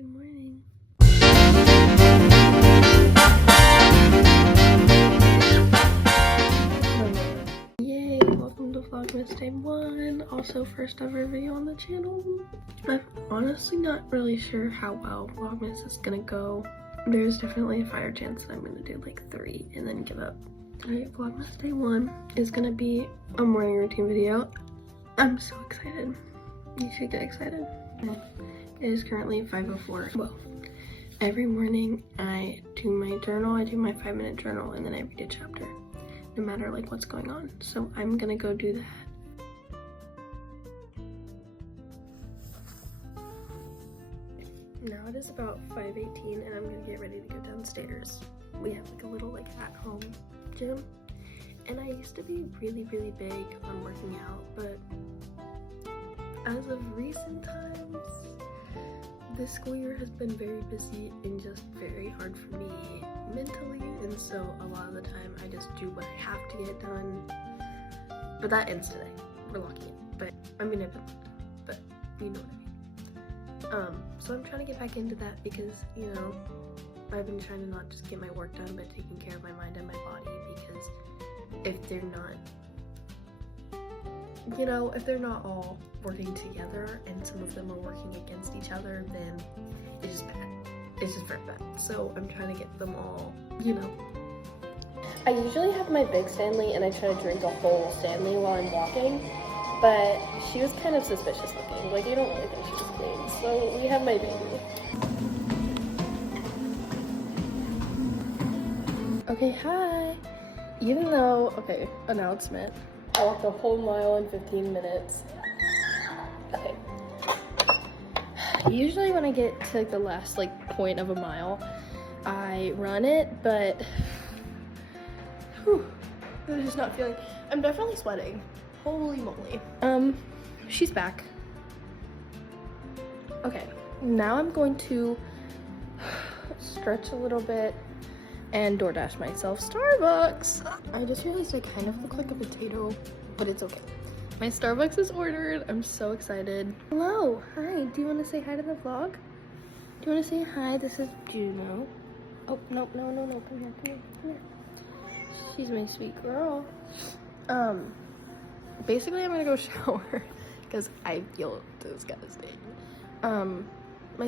Good morning. Yay, welcome to Vlogmas Day 1. Also, first ever video on the channel. I'm honestly not really sure how well Vlogmas is gonna go. There's definitely a fair chance that I'm gonna do like 3 and then give up. Alright, Vlogmas Day 1 is gonna be a morning routine video. I'm so excited. You should get excited. It is currently 5:04. Well, every morning I do my journal, I do my 5-minute journal, and then I read a chapter, no matter like what's going on. So I'm gonna go do that. Now it is about 5:18 and I'm gonna get ready to go downstairs. We have like a little like at-home gym, and I used to be really big on working out, but as of recent times, this school year has been very busy and just very hard for me mentally, and so a lot of the time I just do what I have to get done. But that ends today. We're locking it. But I mean, I've been locked, but you know what I mean. So I'm trying to get back into that because, you know, I've been trying to not just get my work done, but taking care of my mind and my body, because if they're not, you know, if they're not all working together and some of them are working against each other, then it's just bad. It's just very bad. So I'm trying to get them all, you know. I usually have my big Stanley and I try to drink a whole Stanley while I'm walking, but she was kind of suspicious looking. Like, you don't really think she was clean. So we have my baby. Okay, hi. Even though, okay, announcement. I walked a whole mile in 15 minutes. Okay. Usually when I get to like the last like point of a mile, I run it, but I'm just not feeling. I'm definitely sweating. Holy moly. She's back. Okay, now I'm going to stretch a little bit and DoorDash myself Starbucks. I just realized I kind of look like a potato, but it's okay. My Starbucks is ordered. I'm so excited. Hello, hi. Do you want to say hi to the vlog? Do you want to say hi? This is Juno. Oh, no. Come here. She's my sweet girl. Basically I'm gonna go shower because I feel disgusting. My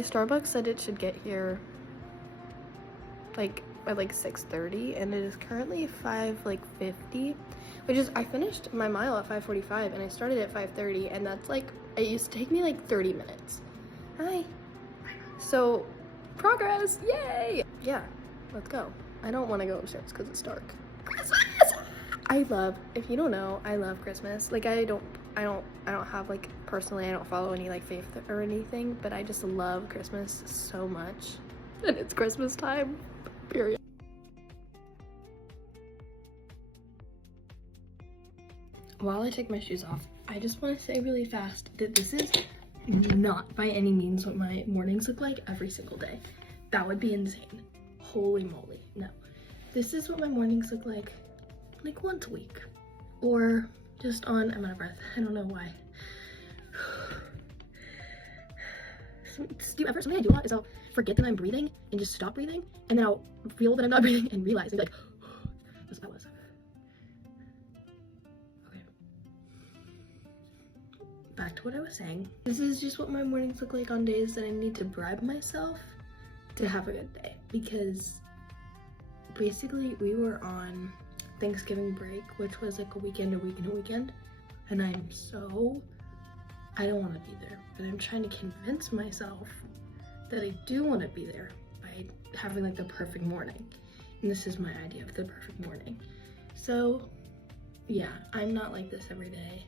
Starbucks said it should get here like by like 6:30, and it is currently 5:50, which is, I finished my mile at 5:45 and I started at 5:30, and that's like, it used to take me like 30 minutes. Hi. So progress, yay. Yeah, let's go. I don't want to go upstairs because it's dark. Christmas. I love, if you don't know, I love Christmas. Like, I don't have like, personally, I don't follow any like faith or anything, but I just love Christmas so much, and it's Christmas time. Period. While I take my shoes off, I just want to say really fast that this is not by any means what my mornings look like every single day. That would be insane. Holy moly. No. This is what my mornings look like once a week. Or just on, I'm out of breath. I don't know why. Something I do a lot is I'll forget that I'm breathing and just stop breathing, and then I'll feel that I'm not breathing and realize and be like, that's what that was. Okay. Back to what I was saying. This is just what my mornings look like on days that I need to bribe myself to have a good day, because basically we were on Thanksgiving break, which was like a weekend, and I don't want to be there, but I'm trying to convince myself that I do want to be there by having like the perfect morning. And this is my idea of the perfect morning. So yeah, I'm not like this every day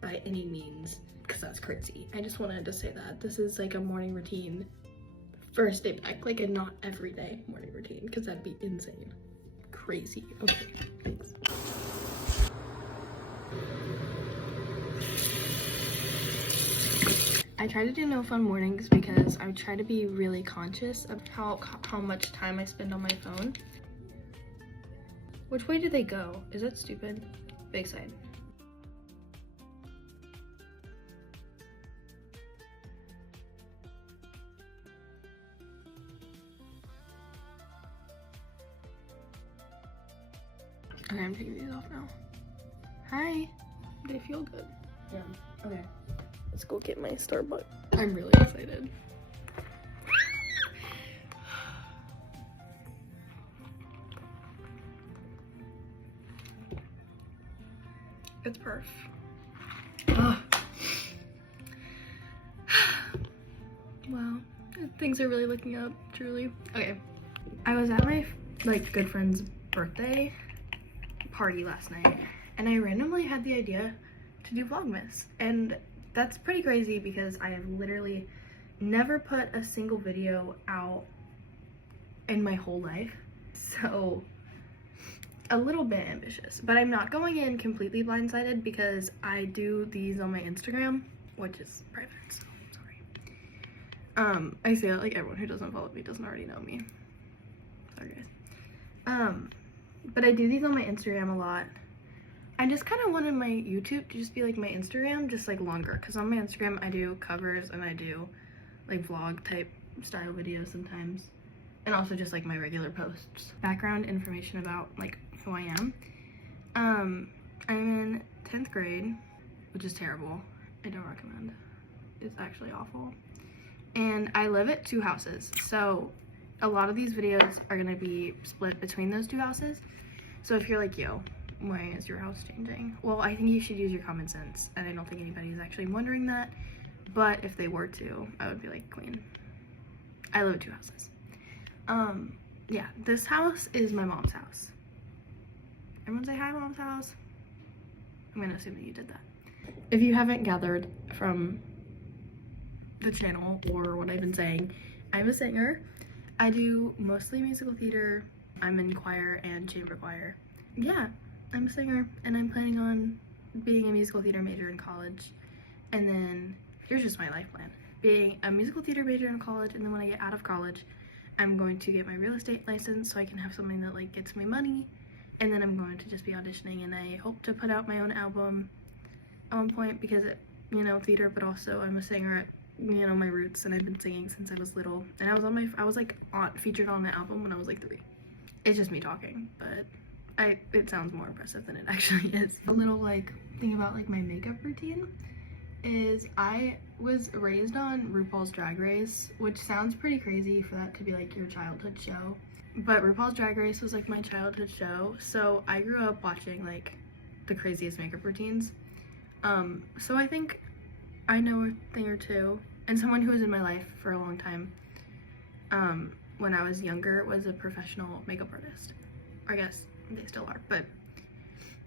by any means, because that's crazy. I just wanted to say that this is like a morning routine first day back, like a not everyday morning routine, because that'd be insane. Crazy. Okay, thanks. I try to do no fun mornings because I try to be really conscious of how much time I spend on my phone. Which way do they go? Is that stupid? Big side. Okay, I'm taking these off now. Hi. They feel good. Yeah. Okay. Let's go get my Starbucks. I'm really excited. It's perf. Ugh. Wow. Things are really looking up, truly. Okay. I was at my good friend's birthday party last night, and I randomly had the idea to do Vlogmas, and that's pretty crazy because I have literally never put a single video out in my whole life, so a little bit ambitious, but I'm not going in completely blindsided because I do these on my Instagram, which is private, so sorry. I say that like everyone who doesn't follow me doesn't already know me. Sorry guys. But I do these on my Instagram a lot. I just kind of wanted my YouTube to just be like my Instagram, just like longer, because on my Instagram I do covers and I do like vlog type style videos sometimes, and also just like my regular posts. Background information about like who I am. I'm in 10th grade, which is terrible. I don't recommend. It's actually awful. And I live at 2 houses, so a lot of these videos are gonna be split between those 2 houses. So if you're like, yo, why is your house changing? Well, I think you should use your common sense, and I don't think anybody's actually wondering that, but if they were to, I would be like, queen, I live at 2 houses. Yeah, this house is my mom's house. Everyone say hi, mom's house. I'm gonna assume that you did that. If you haven't gathered from the channel or what I've been saying, I'm a singer. I do mostly musical theater. I'm in choir and chamber choir. Yeah, I'm a singer, and I'm planning on being a musical theater major in college. And then here's just my life plan: being a musical theater major in college, and then when I get out of college, I'm going to get my real estate license so I can have something that like gets me money. And then I'm going to just be auditioning, and I hope to put out my own album at one point because it, you know, theater, but also I'm a singer at, you know, my roots, and I've been singing since I was little. And I was like featured on the album when I was like 3. It's just me talking, but it sounds more impressive than it actually is. A little like thing about like my makeup routine is I was raised on RuPaul's Drag Race, which sounds pretty crazy for that to be like your childhood show, but RuPaul's Drag Race was like my childhood show, so I grew up watching like the craziest makeup routines. So I think I know a thing or two, and someone who was in my life for a long time when I was younger was a professional makeup artist. I guess they still are, but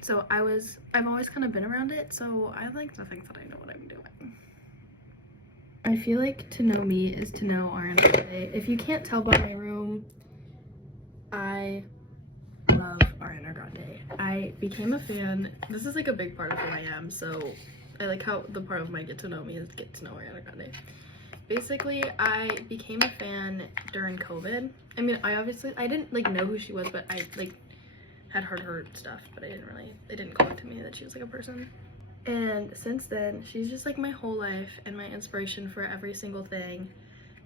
so I've always kind of been around it, so I like to think that I know what I'm doing. I feel like to know me is to know Ariana Grande. If you can't tell by my room, I love Ariana Grande. I became a fan. This is like a big part of who I am, so I like how the part of my get to know me is get to know Ariana Grande. Basically, I became a fan during COVID. I mean, I didn't like know who she was, but I like had heard her stuff, but it didn't click to me that she was like a person. And since then, she's just like my whole life and my inspiration for every single thing.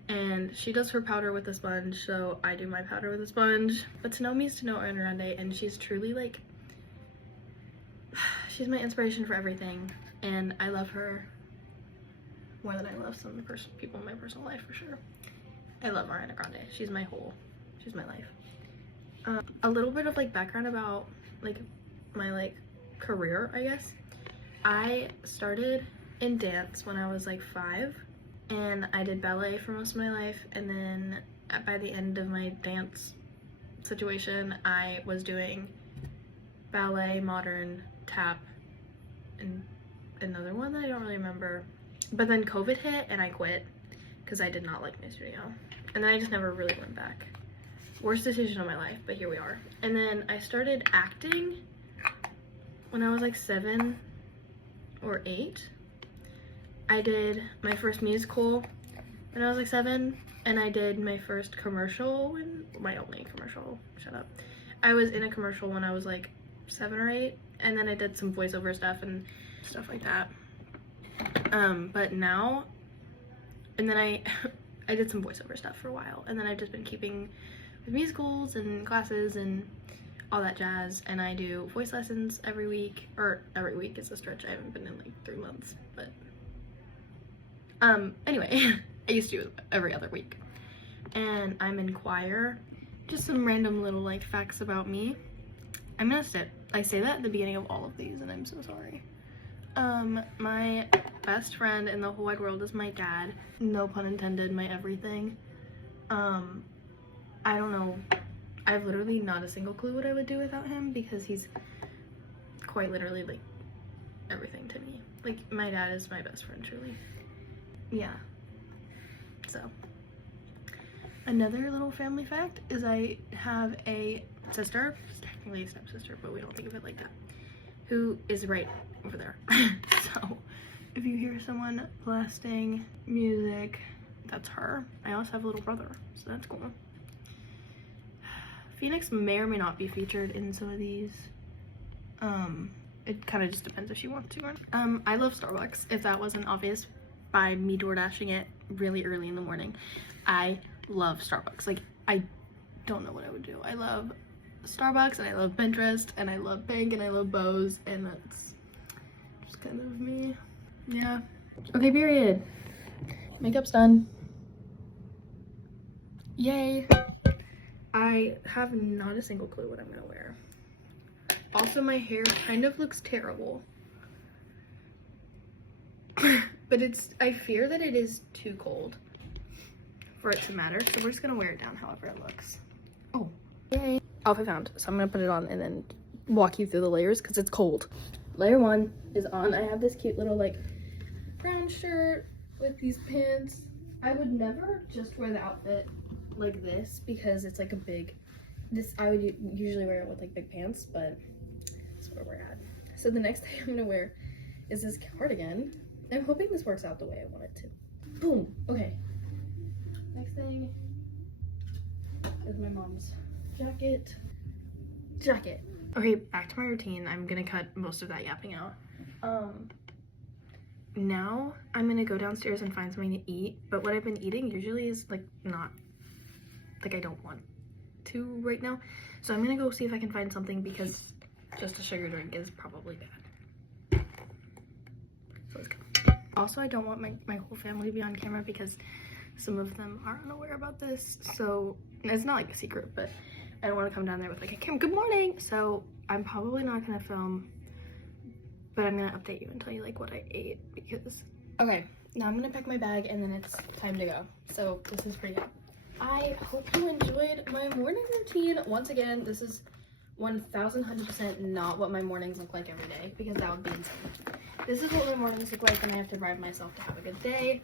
And she does her powder with a sponge, so I do my powder with a sponge. But to know me is to know Ariana Grande, and she's truly like, she's my inspiration for everything, and I love her more than I love some people in my personal life, for sure. I love Ariana Grande. She's my life. A little bit of like background about like my like career, I guess. I started in dance when I was like 5, and I did ballet for most of my life, and then by the end of my dance situation, I was doing ballet, modern, tap, and another one that I don't really remember. But then COVID hit and I quit because I did not like my studio, and then I just never really went back. Worst decision of my life, but here we are. And then I started acting when I was like 7 or 8. I did my first musical when I was like 7, and I did my first commercial, my only commercial, shut up. I was in a commercial when I was like 7 or 8, and then I did some voiceover stuff and stuff like that. But now, and then I did some voiceover stuff for a while, and then I've just been keeping with musicals and classes, and all that jazz, and I do voice lessons every week, or every week is a stretch. I haven't been in like 3 months, but anyway, I used to do it every other week. And I'm in choir. Just some random little like facts about me. I'm gonna sit. I say that at the beginning of all of these, and I'm so sorry. My best friend in the whole wide world is my dad. No pun intended, my everything. I don't know. I have literally not a single clue what I would do without him, because he's quite literally like everything to me. Like, my dad is my best friend, truly. Yeah. So, another little family fact is I have a sister, it's technically a stepsister, but we don't think of it like that, who is right over there. So, if you hear someone blasting music, that's her. I also have a little brother, so that's cool. Phoenix may or may not be featured in some of these. It kind of just depends if she wants to. I love Starbucks, if that wasn't obvious by me door dashing it really early in the morning. I love Starbucks. Like, I don't know what I would do. I love Starbucks, and I love Pinterest, and I love Pink, and I love bows, and that's just kind of me. Yeah. Okay, period. Makeup's done. Yay. I have not a single clue what I'm gonna wear. Also, my hair kind of looks terrible. But I fear that it is too cold for it to matter, so we're just gonna wear it down however it looks. Oh, yay. Outfit found. So I'm gonna put it on and then walk you through the layers because it's cold. Layer 1 is on. I have this cute little like brown shirt with these pants. I would never just wear the outfit like this because it's like a big, I would usually wear it with like big pants, but that's where we're at. So the next thing I'm gonna wear is this cardigan. I'm hoping this works out the way I want it to. Boom. Okay. Next thing is my mom's jacket. Okay, back to my routine. I'm gonna cut most of that yapping out. Now I'm gonna go downstairs and find something to eat, but what I've been eating usually is like not, like I don't want to right now. So I'm gonna go see if I can find something, because just a sugar drink is probably bad. So let's go. Also, I don't want my whole family to be on camera because some of them are unaware about this. So it's not like a secret, but I don't want to come down there with like a camera. Good morning. So I'm probably not gonna film, but I'm gonna update you and tell you like what I ate, because okay, now I'm gonna pack my bag and then it's time to go. So this is pretty good. I hope you enjoyed my morning routine. Once again, this is 1,100% not what my mornings look like every day, because that would be insane. This is what my mornings look like, and I have to drive myself to have a good day.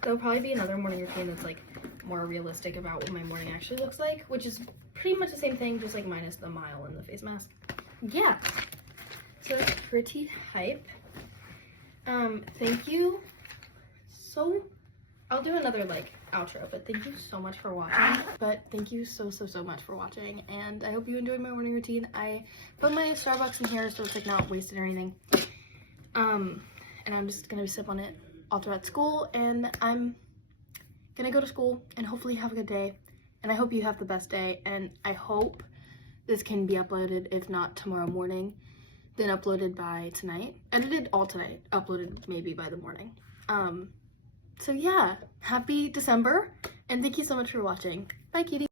There'll probably be another morning routine that's like more realistic about what my morning actually looks like, which is pretty much the same thing, just like minus the mile and the face mask. Yeah, so that's pretty hype. Thank you so, I'll do another like outro, but thank you so much for watching. Thank you so much for watching, and I hope you enjoyed my morning routine. I put my Starbucks in here so it's like not wasted or anything. And I'm just gonna sip on it all throughout school, and I'm gonna go to school and hopefully have a good day, and I hope you have the best day, and I hope this can be uploaded, if not tomorrow morning, then uploaded by tonight, edited all tonight, uploaded maybe by the morning. So yeah, happy December, and thank you so much for watching. Bye, cutie.